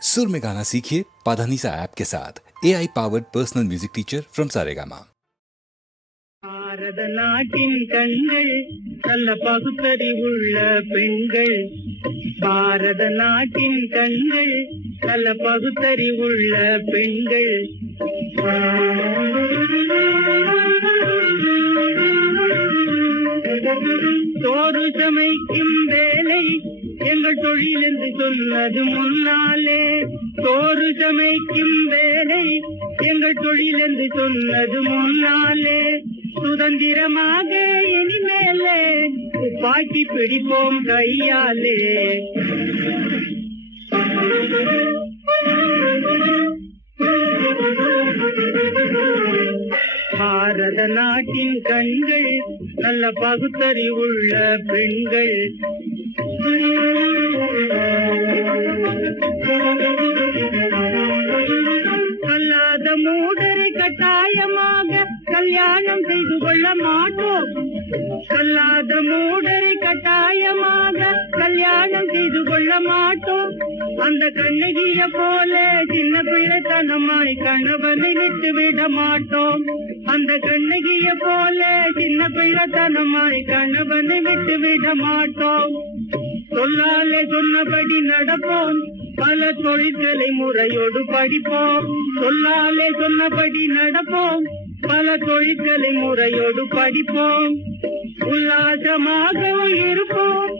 सुर में गाना सीखिए पाधानीसा ऐप के साथ। AI powered personal music teacher from Saregama. பாரத நாட்டின் கண்கள் நல்ல பகுத்தறிவுள்ள பெண்கள். பாரத நாட்டின் கண்கள் நல்ல பகுத்தறிவுள்ள பெண்கள். சோறு சமைக்கும் வேலை எங்கள் தொழில் என்று சொன்னது முன்னாலே. சோறு சமைக்கும் வேலை எங்கள் தொழில் என்று சொன்னது முன்னாலே. சுதந்திரமாக இனிமேலே துப்பாக்கி பிடிப்போம் கையாலே. பாரத நாட்டின் கண்கள் நல்ல பகுத்தறிவுள்ள பெண்கள். கல்லாத மூடரை கட்டாயமாக கல்யாணம் செய்து கொள்ள மாட்டோம். கல்லாத மூடரை கட்டாயமாக கல்யாணம் செய்து கொள்ள மாட்டோம். அந்த கண்ணகிய போல சின்ன பிள்ளைத்தனமாய் கணவனை விட்டு விட மாட்டோம். அந்த கண்ணகிய போல சின்ன பிள்ளைத்தனமாய் கணவனை விட்டு விட மாட்டோம். சொல்லாலே சொன்னபடி நடப்போம். பல தொழில்களை முறையோடு படிப்போம். சொல்லாலே சொன்னபடி நடப்போம். பல தொழில்களை முறையோடு படிப்போம். உல்லாசமாகவும் இருப்போம்.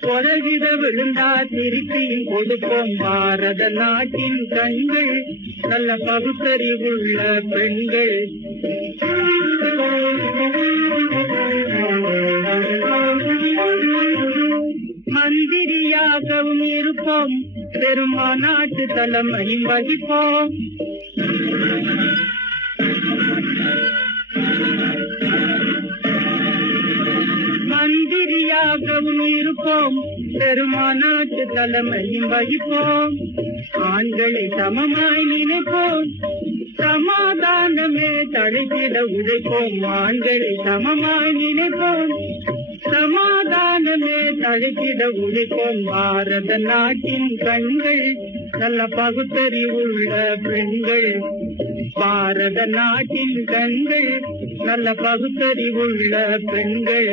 பொருள்கித விழுந்தா திருப்பியும் கொடுப்போம். பாரத நாட்டின் கண்கள் நல்ல பகுத்தறிவுள்ள பெண்கள். மந்திரியாகவும் இருப்போம். பெருமாநாட்டு தலைமையும் வகிப்போம். மந்திரியாகவும் இருப்போம். பெருமாநாட்டு தலைமையும் வகிப்போம். ஆண்களை சமமாய் நினைப்போம். சமாதானமே தழைத்திட உழைப்போம். ஆண்களை சமமாய் நினைப்போம். சமாதானமே தழைத்திட உழைப்போம். பாரத நாட்டின் கண்கள் நல்ல பகுத்தறிவுள்ள பெண்கள். பாரத நாட்டின் கண்கள் நல்ல பகுத்தறிவுள்ள பெண்கள்.